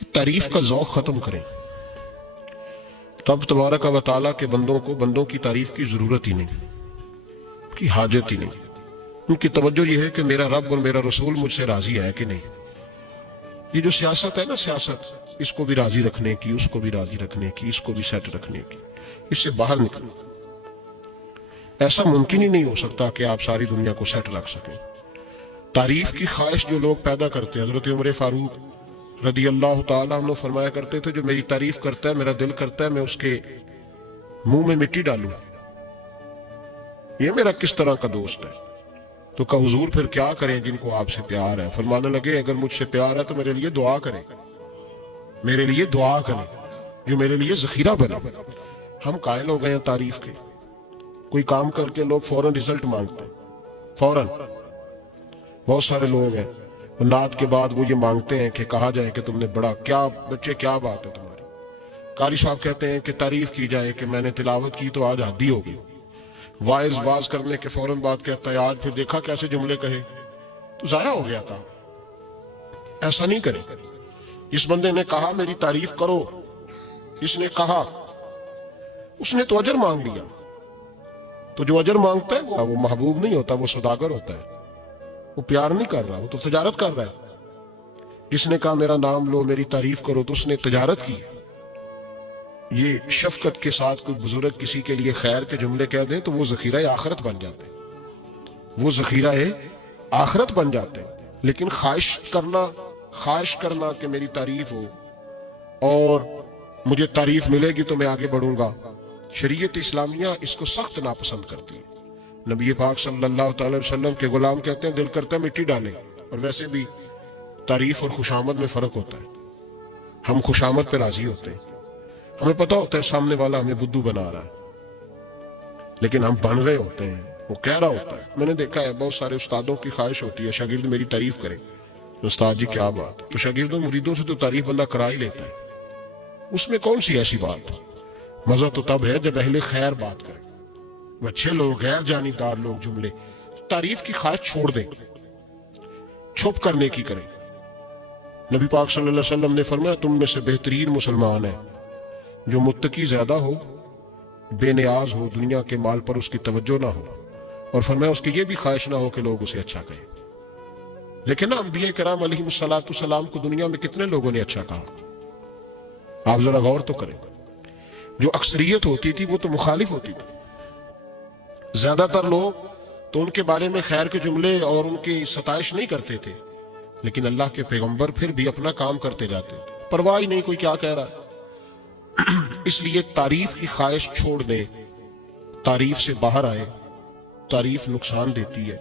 तारीफ का ज़ौक़ ख़त्म करें, तब तबारक व तआला के बंदों की तारीफ की ज़रूरत ही नहीं, की हाजत ही नहीं। उनकी तवज्जो ये है कि मेरा रब और मेरा रसूल मुझसे राज़ी है कि नहीं। ये जो सियासत है ना, सियासत इसको भी राज़ी रखने की, उसको भी राज़ी रखने की, इसको भी सेट रखने की, इससे बाहर निकलो। ऐसा मुमकिन ही नहीं हो सकता कि आप सारी दुनिया को सेट रख सकें। तारीफ की ख्वाहिश जो लोग पैदा करते हैं, हज़रत उमर फारूक रदी अल्लाह ताला अन्हु फरमाया करते थे, जो मेरी तारीफ करता है मेरा दिल करता है मैं उसके मुंह में मिट्टी डालूं। ये मेरा किस तरह का दोस्त है। तो कहा हुजूर फिर क्या करें जिनको आपसे प्यार है। फरमाने लगे अगर मुझसे प्यार है तो मेरे लिए दुआ करें, मेरे लिए दुआ करें, जो मेरे लिए जखीरा बने। हम कायल हो गए हैं तारीफ के। कोई काम करके लोग फौरन रिजल्ट मांगते हैं, फौरन। बहुत सारे लोग हैं नात के बाद वो ये मांगते हैं कि कहा जाए कि तुमने बड़ा, क्या बच्चे क्या बात है तुम्हारी। कारी साहब कहते हैं कि तारीफ की जाए कि मैंने तिलावत की तो आज हादी होगी। वाइज वाज करने के फौरन बात कहता है आज फिर देखा कैसे जुमले कहे, तो जाया हो गया काम। ऐसा नहीं करें। इस बंदे ने कहा मेरी तारीफ करो, इसने कहा, उसने तो अजर मांग लिया। तो जो अजर मांगता है वो महबूब नहीं होता, वो सौदागर होता है। वो प्यार नहीं कर रहा, वो तो तजारत कर रहा है। जिसने कहा मेरा नाम लो मेरी तारीफ करो, तो उसने तजारत की। ये शफकत के साथ कोई बुजुर्ग किसी के लिए खैर के जुमले कह दें तो वो जखीरा आखिरत बन जाते हैं, वो जखीरा आखिरत बन जाते हैं। लेकिन ख्वाहिश करना कि मेरी तारीफ हो और मुझे तारीफ मिलेगी तो मैं आगे बढ़ूंगा, शरीयत इस्लामिया इसको सख्त नापसंद करती है। नबी पाक सल्लल्लाहु अलैहि वसल्लम के गुलाम कहते हैं दिल करता है मिट्टी डालें। और वैसे भी तारीफ और खुशामद में फर्क होता है। हम खुशामद पे राजी होते हैं, हमें पता होता है सामने वाला हमें बुद्धू बना रहा है, लेकिन हम बन रहे होते हैं, वो कह रहा होता है। मैंने देखा है बहुत सारे उस्तादों की ख्वाहिश होती है शागिर्द मेरी तारीफ करे। उस्ताद जी क्या बात, तो शागिर्दों मुरीदों से तो तारीफ बंदा करा ही लेता है। उसमें कौन सी ऐसी बात। मजा तो तब है जब अहले खैर बात करें, अच्छे लोग, गैर जानीदार लोग जुमले। तारीफ की ख्वाहिश छोड़ दें, छुप करने की करें। नबी पाक सल्लल्लाहु अलैहि वसल्लम ने फरमाया तुम में से बेहतरीन मुसलमान है जो मुत्तकी ज्यादा हो, बेनियाज हो, दुनिया के माल पर उसकी तवज्जो ना हो, और फरमाया उसकी ये भी ख्वाहिश ना हो कि लोग उसे अच्छा कहें। लेकिन ना अंबिया किराम अलैहिमुस्सलातु सलाम को दुनिया में कितने लोगों ने अच्छा कहा, आप जरा गौर तो करें। जो अक्सरियत होती थी वो तो मुखालिफ होती थी। ज्यादातर लोग तो उनके बारे में खैर के जुमले और उनकी सताइश नहीं करते थे, लेकिन अल्लाह के पैगंबर फिर भी अपना काम करते जाते थे, परवाह ही नहीं कोई क्या कह रहा है। इसलिए तारीफ की ख्वाहिश छोड़ दें, तारीफ से बाहर आए। तारीफ नुकसान देती है।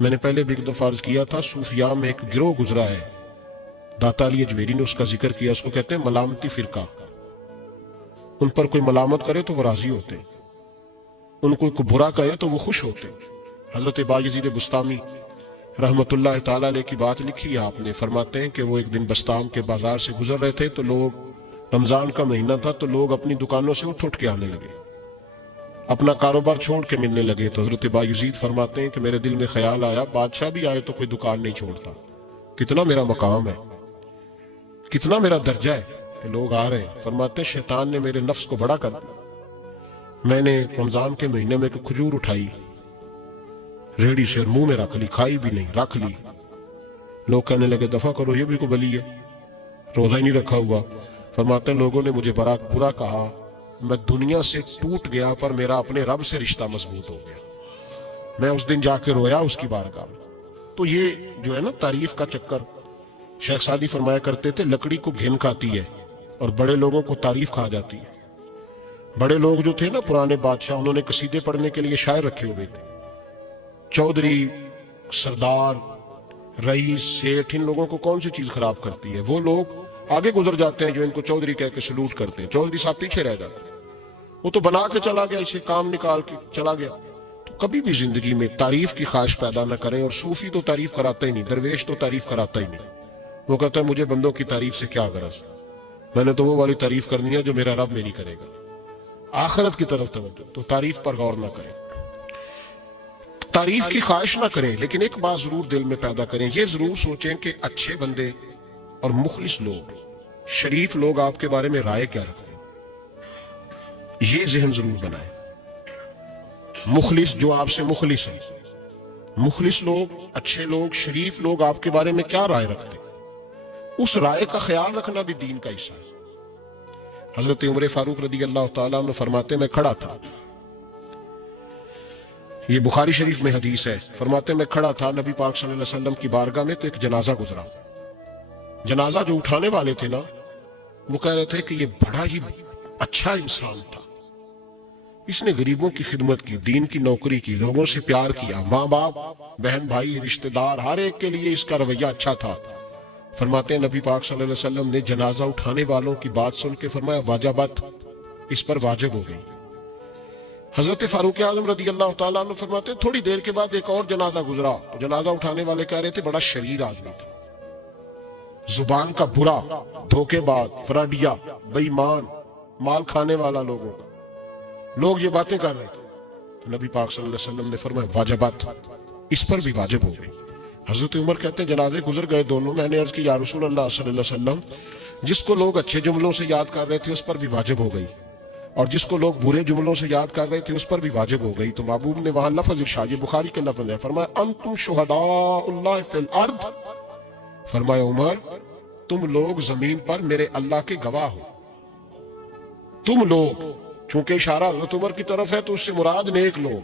मैंने पहले भी एक दफा अर्ज किया था, सूफिया में एक गिरोह गुजरा है, दाता अली अजमेरी ने उसका जिक्र किया। उसको कहते हैं मलामती फिरका। उन पर कोई मलामत करे तो वो राजी होते हैं, उनको कोई बुरा कहे तो वो खुश होते हैं। हजरत बायजीद बुस्तामी रहमतुल्लाह ताला अलैह की बात लिखी है आपने। फरमाते हैं कि वो एक दिन बस्ताम के बाजार से गुजर रहे थे, तो लोग, रमजान का महीना था, तो लोग अपनी दुकानों से उठ उठ के आने लगे, अपना कारोबार छोड़ के मिलने लगे। तो हजरत बायजीद फरमाते हैं कि मेरे दिल में ख्याल आया बादशाह भी आए तो कोई दुकान नहीं छोड़ता, कितना मेरा मकाम है, कितना मेरा दर्जा है, लोग आ रहे हैं। फरमाते शैतान ने मेरे नफ्स को बड़ा कर दिया। मैंने रमजान के महीने में एक खजूर उठाई, रेडी से, और मुंह में रख ली, खाई भी नहीं, रख ली। लोग कहने लगे दफा करो, ये भी को बली है, रोजा ही नहीं रखा हुआ। फरमाते लोगों ने मुझे बड़ा बुरा कहा, मैं दुनिया से टूट गया पर मेरा अपने रब से रिश्ता मजबूत हो गया। मैं उस दिन जाके रोया उसकी बारगाह में। तो ये जो है ना तारीफ का चक्कर, शेख सादी फरमाया करते थे लकड़ी को घिन खाती है और बड़े लोगों को तारीफ खा जाती है। बड़े लोग जो थे ना पुराने बादशाह, उन्होंने कसीदे पढ़ने के लिए शायर रखे हुए थे। चौधरी, सरदार, रईस, सेठ, इन लोगों को कौन सी चीज खराब करती है। वो लोग आगे गुजर जाते हैं जो इनको चौधरी कह के सलूट करते हैं, चौधरी साहब पीछे रह जाते हैं। वो तो बना के चला गया, इसे काम निकाल के चला गया। तो कभी भी जिंदगी में तारीफ की ख्वाहिश पैदा न करें। और सूफी तो तारीफ कराता ही नहीं, दरवेश तो तारीफ कराता ही नहीं। वो कहता है मुझे बंदों की तारीफ से क्या गरज, मैंने तो वो वाली तारीफ करनी है जो मेरा रब मेरी करेगा। आखिरत की तरफ तवज्जो, तो तारीफ पर गौर ना करें, तारीफ की ख्वाहिश ना करें। लेकिन एक बात जरूर दिल में पैदा करें, ये जरूर सोचें कि अच्छे बंदे और मुखलिस लोग शरीफ लोग आपके बारे में राय क्या रखते हैं, ये जहन जरूर बनाए। मुखलिस जो आपसे मुखलिस है, मुखलिस लोग, अच्छे लोग, शरीफ लोग आपके बारे में क्या राय रखते हैं, उस राय का ख्याल रखना भी दीन का हिस्सा है। हजरत उमर फारूक रदी अल्लाह तआला अन्हु फरमाते, मैं खड़ा था, ये बुखारी शरीफ में हदीस है, फरमाते मैं खड़ा था नबी पाक सल्लल्लाहु अलैहि वसल्लम की बारगाह में, तो एक जनाजा गुजरा। जनाजा जो उठाने वाले थे ना, वो कह रहे थे कि ये बड़ा ही अच्छा इंसान था, इसने गरीबों की खिदमत की, दीन की नौकरी की, लोगों से प्यार किया, माँ बाप, बहन भाई, रिश्तेदार, हर एक के लिए इसका रवैया अच्छा था। फरमाते नबी पाक सल्लल्लाहु अलैहि वसल्लम ने जनाजा उठाने वालों की बात सुन के फरमाया, वाजबत, इस पर वाजिब हो गई। हजरत फारूक आजम रदी अल्लाह तआला अन्हु फरमाते, थोड़ी देर के बाद एक और जनाजा गुजरा, तो जनाजा उठाने वाले कह रहे थे बड़ा शरीर आदमी था, जुबान का बुरा, धोखेबाज, फ्राडिया, बेईमान, माल खाने वाला लोगों का, लोग ये बातें कर रहे थे। तो नबी पाक सल्लल्लाहु अलैहि वसल्लम ने फरमाया, वाजिबत, इस पर भी वाजिब हो गई। हजरत उमर कहते हैं जनाजे गुजर गए दोनों, मैंने अर्ज की या रसूल अल्लाह सल्लल्लाहु अलैहि वसल्लम, जिसको लोग अच्छे जुमलों से याद कर रहे थे उस पर भी वाजिब हो गई, और जिसको लोग बुरे जुमलों से याद कर रहे थे उस पर भी वाजिब हो गई। तो महबूब ने वहां लफ्ज इरशाद, ये बुखारी के लफ्ज है, फरमाया अंतुम शुहदाउल्लाह फिल अर्द, फरमाया उमर तुम लोग जमीन पर मेरे अल्लाह के गवाह हो। तुम लोग, चूंकि इशारा हज़रत उमर की तरफ है तो उससे मुराद नेक लोग,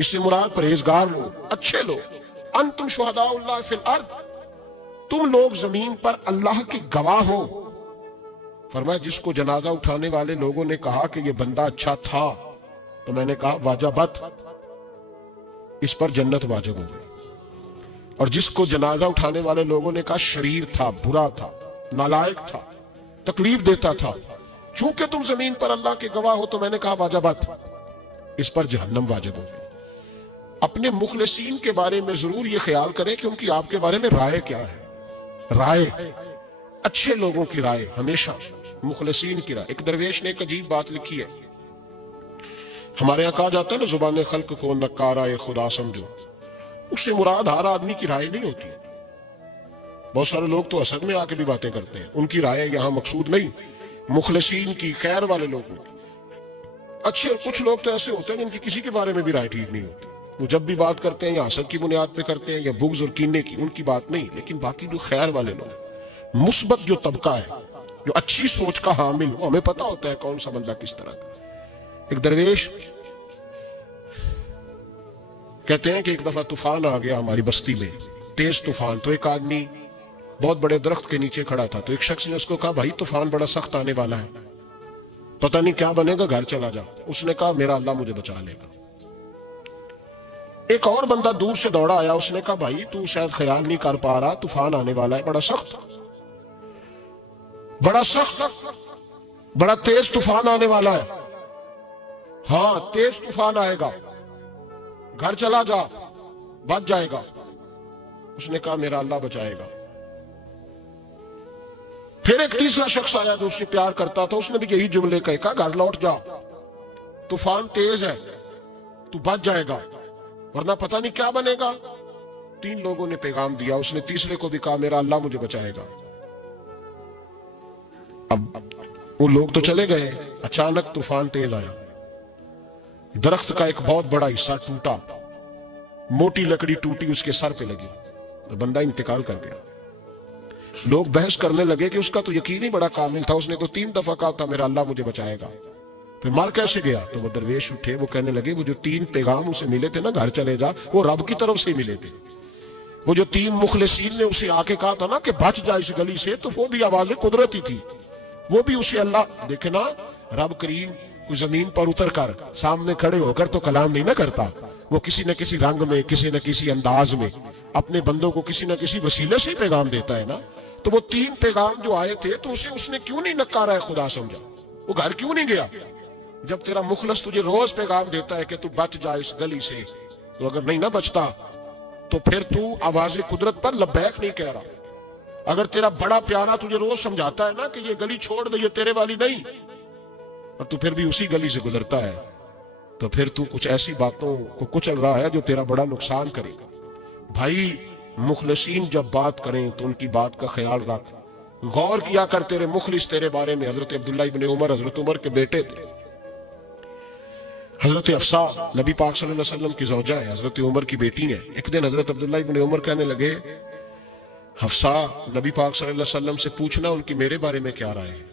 इससे मुराद परहेजगार लोग, अच्छे लोग। अंतुम शुहदाउल्लाह फिल अर्द, तुम लोग जमीन पर अल्लाह के गवाह हो। फरमाया जिसको जनाजा उठाने वाले लोगों ने कहा कि ये बंदा अच्छा था, तो मैंने कहा वाजबत, इस पर जन्नत वाजिब हो गई। और जिसको जनाजा उठाने वाले लोगों ने कहा शरीर था, बुरा था, नालायक था, तकलीफ देता था, चूंकि तुम जमीन पर अल्लाह के गवाह हो, तो मैंने कहा वाजबत, इस पर जहन्नम वाजिब हो गई। अपने मुखलिसीन के बारे में जरूर ये ख्याल करें कि उनकी आपके बारे में राय क्या है। राय, अच्छे लोगों की राय, हमेशा मुखलिसीन की राय। एक दरवेश ने एक अजीब बात लिखी है, हमारे यहाँ कहा जाता है ना, जुबान खल्क को नकारा खुदा समझो, उससे मुराद हर आदमी की राय नहीं होती। बहुत सारे लोग तो असद में आके भी बातें करते हैं, उनकी राय यहाँ मकसूद नहीं, मुखलिसीन की, खैर वाले लोगों की। अच्छे कुछ लोग तो ऐसे होते हैं जिनकी किसी के बारे में भी राय ठीक नहीं होती, वो जब भी बात करते हैं या हसद की बुनियाद पे करते हैं या बुग़्ज़ और कीने की, उनकी बात नहीं। लेकिन बाकी जो खैर वाले लोग, मुस्बत जो तबका है, जो अच्छी सोच का हामिल, वो हमें पता होता है कौन सा बंदा किस तरह का। एक दरवेश कहते हैं कि एक दफा तूफान आ गया हमारी बस्ती में, तेज तूफान। तो एक आदमी बहुत बड़े दरख्त के नीचे खड़ा था, तो एक शख्स ने उसको कहा भाई तूफान बड़ा सख्त आने वाला है, पता नहीं क्या बनेगा, घर चला जा। उसने कहा मेरा अल्लाह मुझे बचा लेगा। एक और बंदा दूर से दौड़ा आया, उसने कहा भाई तू शायद ख्याल नहीं कर पा रहा, तूफान आने वाला है, बड़ा सख्त, बड़ा सख्त, बड़ा तेज तूफान आने वाला है। हाँ तेज तूफान आएगा, घर चला जा, बच जाएगा। उसने कहा मेरा अल्लाह बचाएगा। फिर एक तीसरा शख्स आया जो उससे प्यार करता था, उसने भी यही जुमले कहा घर लौट जा, तूफान तेज है, तू बच जाएगा, वरना पता नहीं क्या बनेगा। तीन लोगों ने पैगाम दिया, उसने तीसरे को भी कहा मेरा अल्लाह मुझे बचाएगा। अब वो लोग तो चले गए, अचानक तूफान तेज आया, दरख्त का एक बहुत बड़ा हिस्सा टूटा, मोटी लकड़ी टूटी, उसके सर पे लगी, तो बंदा इंतकाल कर गया। लोग बहस करने लगे कि उसका तो यकीन ही बड़ा कामिल था, उसने तो 3 दफा कहा था मेरा अल्लाह मुझे बचाएगा, फिर मर कैसे गया। तो वो दरवेश उठे, वो कहने लगे वो जो 3 पैगाम उसे मिले थे ना, घर चले जा, वो रब की तरफ से मिले थे। वो जो 3 मुखलिसीन ने उसे आके कहा था ना कि बच जा इस गली से, तो वो भी आवाज़ कुदरती थी, वो भी उसे अल्लाह, देखे ना रब करीम कोई जमीन पर उतर कर सामने खड़े होकर तो कलाम नहीं ना करता, वो किसी न किसी रंग में, किसी न किसी अंदाज में अपने बंदों को किसी न किसी वसीले से पैगाम देता है ना। तो वो 3 पैगाम जो आए थे, तो उसे उसने क्यों नहीं नकारा है खुदा समझा, वो घर क्यों नहीं गया। जब तेरा मुखलस तुझे रोज पैगाम देता है कि तू बच जा इस गली से, तो अगर नहीं ना बचता तो फिर तू आवाज़ कुदरत पर लब्बैक नहीं कह रहा। अगर तेरा बड़ा प्यारा तुझे रोज समझाता है ना कि ये गली छोड़ दे, ये तेरे वाली नहीं, और तू फिर भी उसी गली से गुजरता है, तो फिर तू कुछ ऐसी बातों को कुचल रहा है जो तेरा बड़ा नुकसान करेगा। भाई मुखलसीन जब बात करें तो उनकी बात का ख्याल रख, غور کیا کر تیرے مخلص تیرے بارے میں حضرت عبداللہ ابن عمر حضرت عمر کے بیٹے تھے. حضرت حفصہ نبی پاک صلی اللہ علیہ وسلم کی زوجہ ہے, حضرت عمر کی بیٹی ہیں. ایک دن حضرت عبداللہ ابن عمر کہنے لگے حفصہ نبی پاک صلی اللہ علیہ وسلم سے پوچھنا ان کی میرے بارے میں کیا رائے ہے.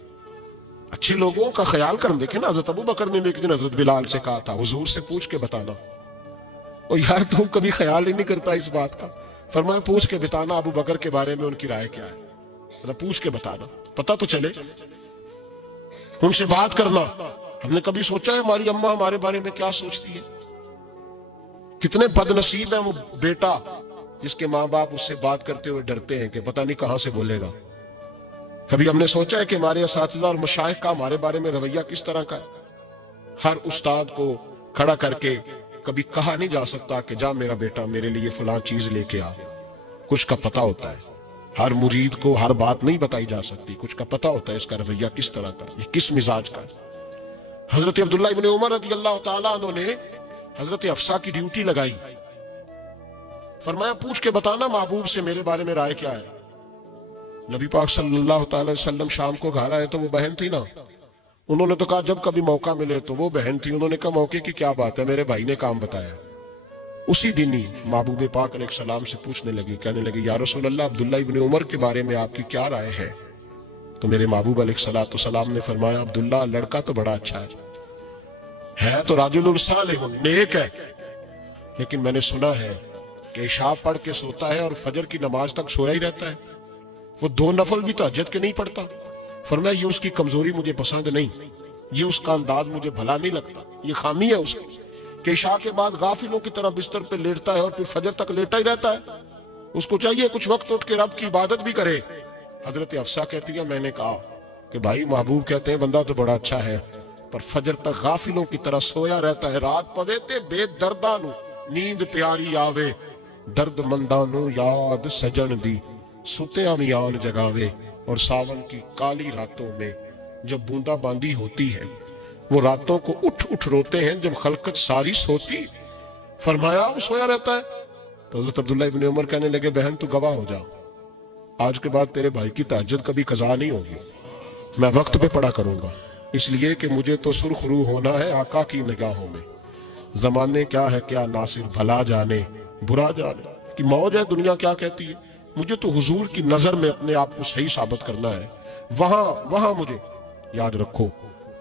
اچھے لوگوں کا خیال کرنے. دیکھیں نا, حضرت ابو بکر نے ایک دن حضرت بلال سے کہا تھا حضور سے پوچھ کے بتانا. اور یار تم کبھی خیال ہی نہیں کرتا اس بات کا. فرمایا پوچھ کے بتانا ابو بکر کے بارے میں ان کی رائے کیا ہے, پوچھ کے بتانا, پتہ تو چلے, ان سے بات کرنا. ہم نے کبھی سوچا ہے ہماری اماں ہمارے بارے میں کیا سوچتی ہے؟ کتنے بد نصیب ہیں وہ بیٹا جس کے ماں باپ اس سے بات کرتے ہوئے ڈرتے ہیں کہ پتہ نہیں کہاں سے بولے گا. کبھی ہم نے سوچا ہے کہ ہمارے اساتذہ اور مشائخ کا ہمارے بارے میں رویہ کس طرح کا ہے؟ ہر استاد کو کھڑا کر کے کبھی کہا نہیں جا سکتا کہ جا میرا بیٹا میرے لیے فلاں چیز لے کے آ. کچھ کا پتہ ہوتا ہے. ہر مرید کو ہر بات نہیں بتائی جا سکتی. کچھ کا پتہ ہوتا ہے اس کا رویہ کس طرح کا, یہ کس مزاج کا. حضرت عبداللہ ابن عمر رضی اللہ تعالیٰ عنہ نے حضرت حفصہ کی ڈیوٹی لگائی. فرمایا پوچھ کے بتانا محبوب سے میرے بارے میں رائے کیا ہے. نبی پاک صلی اللہ تعالی وسلم شام کو گھر آئے تو وہ بہن تھی نا, انہوں نے تو کہا جب کبھی موقع ملے تو وہ بہن تھی. انہوں نے کہا موقع کی کیا بات ہے, میرے بھائی نے کام بتایا. اسی دن ہی محبوب پاک علیہ السلام سے پوچھنے لگی, کہنے لگی یا رسول اللہ عبداللہ ابن عمر کے بارے میں آپ کی کیا رائے ہے؟ تو میرے محبوب علیہ السلام نے فرمایا عبداللہ لڑکا تو بڑا اچھا ہے تو راجل صالح نیک ہے, لیکن میں نے سنا ہے کہ عشاء پڑھ کے سوتا ہے اور فجر کی نماز تک سویا ہی رہتا ہے. وہ 2 نفل بھی تہجد کے نہیں پڑھتا. فرمایا یہ اس کی کمزوری مجھے پسند نہیں, یہ اس کا انداز مجھے بھلا نہیں لگتا. یہ خامی ہے اس کی کہ عشاء کے بعد غافلوں کی طرح بستر پہ لیٹتا ہے اور پھر فجر تک لیٹا ہی رہتا ہے. اس کو چاہیے کچھ وقت اٹھ کے رب کی عبادت بھی کرے. حضرت حفصہ کہتی ہے میں نے کہا کہ بھائی محبوب کہتے ہیں بندہ تو بڑا اچھا ہے پر فجر تک غافلوں کی طرح سویا رہتا ہے. رات پوے تے بے دردانو نیند پیاری آوے, درد مندانو یاد سجن دی ستیاں میان جگاوے. اور ساون کی کالی راتوں میں جب بوندا باندی ہوتی ہے وہ راتوں کو اٹھ اٹھ روتے ہیں جب خلقت ساری سوتی. فرمایا وہ سویا رہتا ہے. تو حضرت عبداللہ ابن عمر کہنے لگے بہن تو گواہ ہو جا, آج کے بعد تیرے بھائی کی تہجد کبھی قضا نہیں ہوگی, میں وقت پہ پڑھا کروں گا, اس لیے کہ مجھے تو سرخ روح ہونا ہے آقا کی نگاہوں میں. زمانے کیا ہے کیا ناصر بھلا جانے برا جانے کی موج ہے دنیا کیا کہتی ہے. مجھے تو حضور کی نظر میں اپنے آپ کو صحیح ثابت کرنا ہے. وہاں مجھے یاد رکھو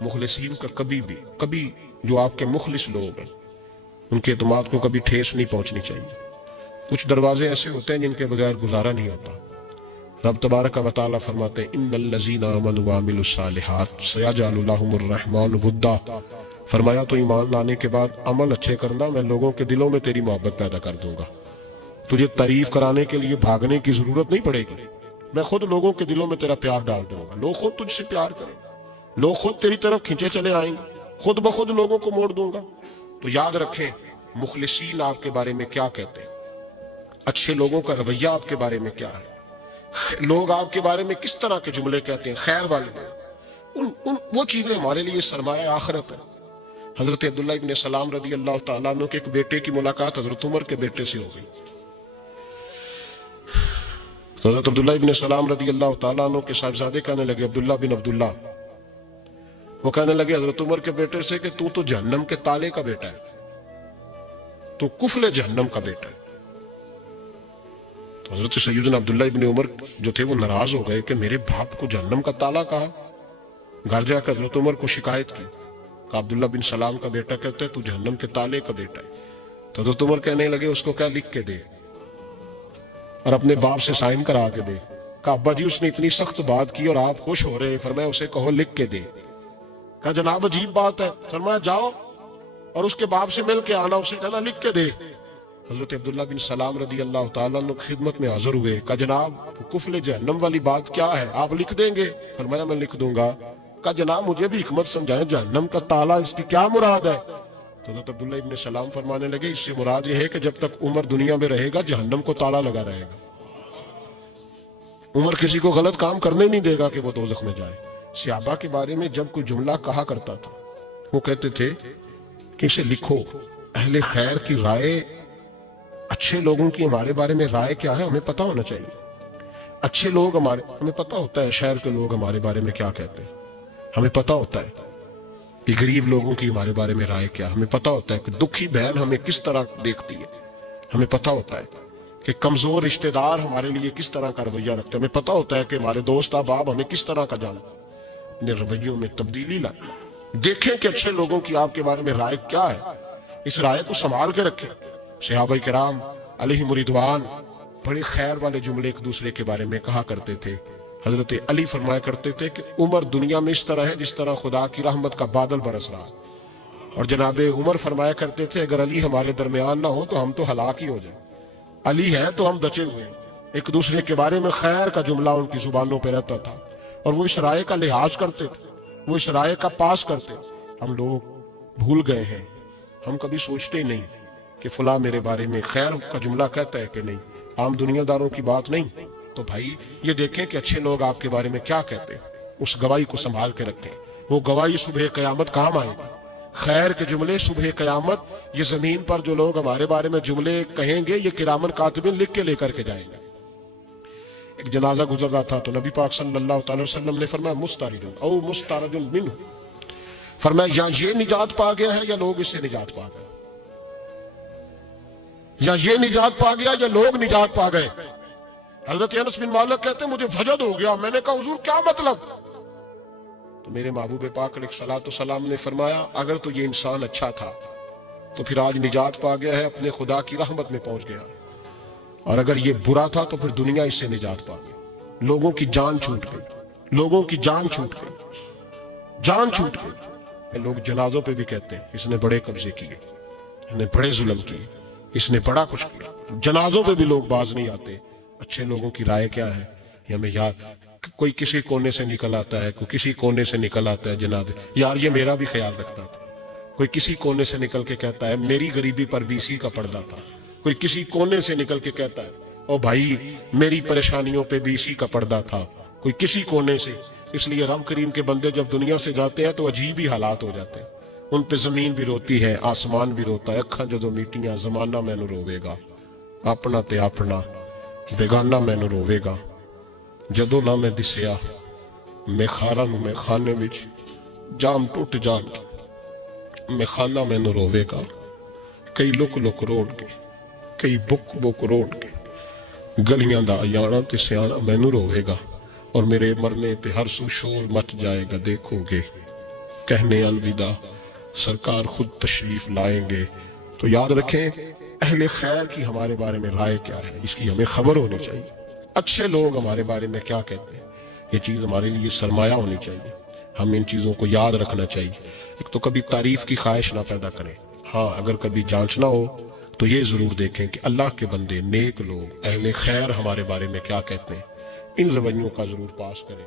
مخلصین کا کبھی جو آپ کے مخلص لوگ ہیں ان کے اعتماد کو کبھی ٹھیس نہیں پہنچنی چاہیے. کچھ دروازے ایسے ہوتے ہیں جن کے بغیر گزارا نہیں ہوتا. رب تبارک و تعالیٰ فرماتے ہیں ان الذین آمنوا وعملوا الصالحات سیجعل لهم الرحمن ودا. فرمایا تو ایمان لانے کے بعد عمل اچھے کرنا, میں لوگوں کے دلوں میں تیری محبت پیدا کر دوں گا. تجھے تعریف کرانے کے لیے بھاگنے کی ضرورت نہیں پڑے گی, میں خود لوگوں کے دلوں میں تیرا پیار ڈال دوں گا. لوگ خود تجھ سے پیار کریں, لوگ خود تیری طرف کھینچے چلے آئیں گے, خود بخود لوگوں کو موڑ دوں گا. تو یاد رکھیں مخلصین آپ کے بارے میں کیا کہتے ہیں, اچھے لوگوں کا رویہ آپ کے بارے میں کیا ہے, لوگ آپ کے بارے میں کس طرح کے جملے کہتے ہیں خیر والے. وہ چیزیں ہمارے لیے سرمایہ آخرت ہے. حضرت عبداللہ ابن سلام رضی اللہ تعالیٰ عنہ کے ایک بیٹے کی ملاقات حضرت عمر کے بیٹے سے ہو گئی. حضرت عبداللہ ابن سلام رضی اللہ تعالیٰ عنہ کے صاحبزادے کہنے لگے عبداللہ بن عبداللہ, وہ کہنے لگے حضرت عمر کے بیٹے سے کہ تو جہنم کے تالے کا بیٹا ہے, تو کفل جہنم کا بیٹا ہے. تو حضرت سیدنا عبداللہ ابن عمر جو تھے وہ ناراض ہو گئے کہ میرے باپ کو جہنم کا تالا کہا. گھر جا کر حضرت عمر کو شکایت کی کہ عبداللہ بن سلام کا بیٹا کہتا ہے تو جہنم کے تالے کا بیٹا ہے. تو حضرت عمر کہنے لگے اس کو کیا لکھ کے دے اور اپنے باپ سے سائن کرا کے دے. کہا ابا جی اس نے اتنی سخت بات کی اور آپ خوش ہو رہے, فرمایا اسے کہو لکھ کے دے. کہا جناب عجیب بات ہے. فرمایا جاؤ اور اس کے باپ سے مل کے آنا, اسے کہنا لکھ کے دے. حضرت عبداللہ بن سلام رضی اللہ تعالیٰ عنہ خدمت میں حاضر ہوئے. کہا جناب کفل جہنم والی بات کیا ہے, آپ لکھ دیں گے؟ فرمایا میں لکھ دوں گا. کہا جناب مجھے بھی حکمت سمجھائیں, جہنم کا تالا اس کی کیا مراد ہے؟ تو حضرت عبداللہ ابن سلام فرمانے لگے اس سے مراد یہ ہے کہ جب تک عمر دنیا میں رہے گا جہنم کو تالا لگا رہے گا. عمر کسی کو غلط کام کرنے نہیں دے گا کہ وہ دوزخ میں جائے. صحابہ کے بارے میں جب کوئی جملہ کہا کرتا تھا وہ کہتے تھے کہ اسے لکھو, اہل خیر کی رائے, اچھے لوگوں کی ہمارے بارے میں رائے کیا ہے ہمیں پتہ ہونا چاہیے. اچھے لوگ ہمیں پتہ ہوتا ہے شہر کے لوگ ہمارے بارے میں کیا کہتے ہیں، ہمیں پتہ ہوتا ہے کہ غریب لوگوں کی ہمارے بارے میں رائے کیا، ہمیں پتہ ہوتا ہے کہ دکھی بہن ہمیں کس طرح دیکھتی ہے، ہمیں پتہ ہوتا ہے کہ کمزور رشتہ دار ہمارے لیے کس طرح کا رویہ رکھتے ہیں، ہمیں پتہ ہوتا ہے کہ ہمارے دوست احباب ہمیں کس طرح کا جانتے ہیں۔ اپنے رویوں میں تبدیلی لائیں، دیکھیں کہ اچھے لوگوں کی آپ کے بارے میں رائے کیا ہے، اس رائے کو سنبھال کے رکھیں۔ صحابہ کرام علیہم رضوان بڑے خیر والے جملے ایک دوسرے کے بارے میں کہا کرتے تھے۔ حضرت علی فرمایا کرتے تھے کہ عمر دنیا میں اس طرح ہے جس طرح خدا کی رحمت کا بادل برس رہا ہے، اور جناب عمر فرمایا کرتے تھے اگر علی ہمارے درمیان نہ ہو تو ہم تو ہلاک ہی ہو جائیں، علی ہے تو ہم بچے ہوئے ہیں۔ ایک دوسرے کے بارے میں خیر کا جملہ ان کی زبانوں پہ رہتا تھا، اور وہ اس رائے کا لحاظ کرتے تھے، وہ اس رائے کا پاس کرتے تھے۔ ہم لوگ بھول گئے ہیں، ہم کبھی سوچتے ہی نہیں کہ فلاں میرے بارے میں خیر کا جملہ کہتا ہے کہ نہیں، عام دنیا داروں کی بات نہیں۔ تو بھائی یہ دیکھیں کہ اچھے لوگ آپ کے بارے میں کیا کہتے ہیں، اس گواہی کو سنبھال کے رکھیں، وہ گواہی صبح قیامت کام آئے گی۔ خیر کے جملے صبح قیامت، یہ زمین پر جو لوگ ہمارے بارے میں جملے کہیں گے یہ کرامن کاتبین لکھ کے لے کر کے جائیں گے۔ ایک جنازہ گزر رہا تھا تو نبی پاک صلی اللہ تعالی وسلم نے فرمایا مسترد او مسترد منہ، فرمایا یا یہ نجات پا گیا ہے یا لوگ اس سے نجات پا گئے، یا یہ نجات پا گیا یا لوگ نجات پا گئے۔ حضرت انس بن مالک کہتے ہیں مجھے وجد ہو گیا، میں نے کہا حضور کیا مطلب؟ تو میرے محبوب پاک علیہ الصلوۃ والسلام نے فرمایا اگر تو یہ انسان اچھا تھا تو پھر آج نجات پا گیا ہے، اپنے خدا کی رحمت میں پہنچ گیا، اور اگر یہ برا تھا تو پھر دنیا اس سے نجات پا گئی۔ لوگوں کی جان چھوٹ گئی، لوگوں کی جان چھوٹ گئی، جان چھوٹ گئی۔ لوگ جنازوں پہ بھی کہتے ہیں اس نے بڑے قبضے کیے، اس نے بڑے ظلم کیے، اس نے بڑا کچھ کیا۔ جنازوں پہ بھی لوگ باز نہیں آتے۔ اچھے لوگوں کی رائے کیا ہے یہ ہمیں یاد، کوئی کسی کونے سے نکل آتا ہے، کوئی کسی کونے سے نکل آتا ہے جنازے، یار یہ میرا بھی خیال رکھتا تھا، کوئی کسی کونے سے نکل کے کہتا ہے میری غریبی پر بھی اسی کا پردہ تھا، کوئی کسی کونے سے نکل کے کہتا ہے او بھائی میری پریشانیوں پہ بھی اسی کا پردہ تھا، کوئی کسی کونے سے۔ اس لیے رب کریم کے بندے جب دنیا سے جاتے ہیں تو عجیب ہی حالات ہو جاتے ہیں، ان پہ زمین بھی روتی ہے، آسمان بھی روتا ہے، اکھاں جدو میٹیاں زمانہ مینوں روے گا، اپنا تے اپنا بیگانہ مینوں روے گا، جدو نہ میں دسیا میں خارا نوں میں خانے وچ جام ٹوٹ جان میں خانہ مینوں روے گا، کئی لک لک روڑ کے کئی بک بک روڑ کے گلیاں دا یانا تے سیانا مینوں روے گا، اور میرے مرنے پہ ہر سو شور مچ جائے گا، دیکھو گے کہنے الوداع سرکار خود تشریف لائیں گے۔ تو یاد رکھیں اہل خیر کی ہمارے بارے میں رائے کیا ہے، اس کی ہمیں خبر ہونی چاہیے۔ اچھے لوگ ہمارے بارے میں کیا کہتے ہیں، یہ چیز ہمارے لیے سرمایہ ہونی چاہیے، ہم ان چیزوں کو یاد رکھنا چاہیے۔ ایک تو کبھی تعریف کی خواہش نہ پیدا کریں، ہاں اگر کبھی جانچنا ہو تو یہ ضرور دیکھیں کہ اللہ کے بندے نیک لوگ اہل خیر ہمارے بارے میں کیا کہتے ہیں، ان رویوں کا ضرور پاس کریں۔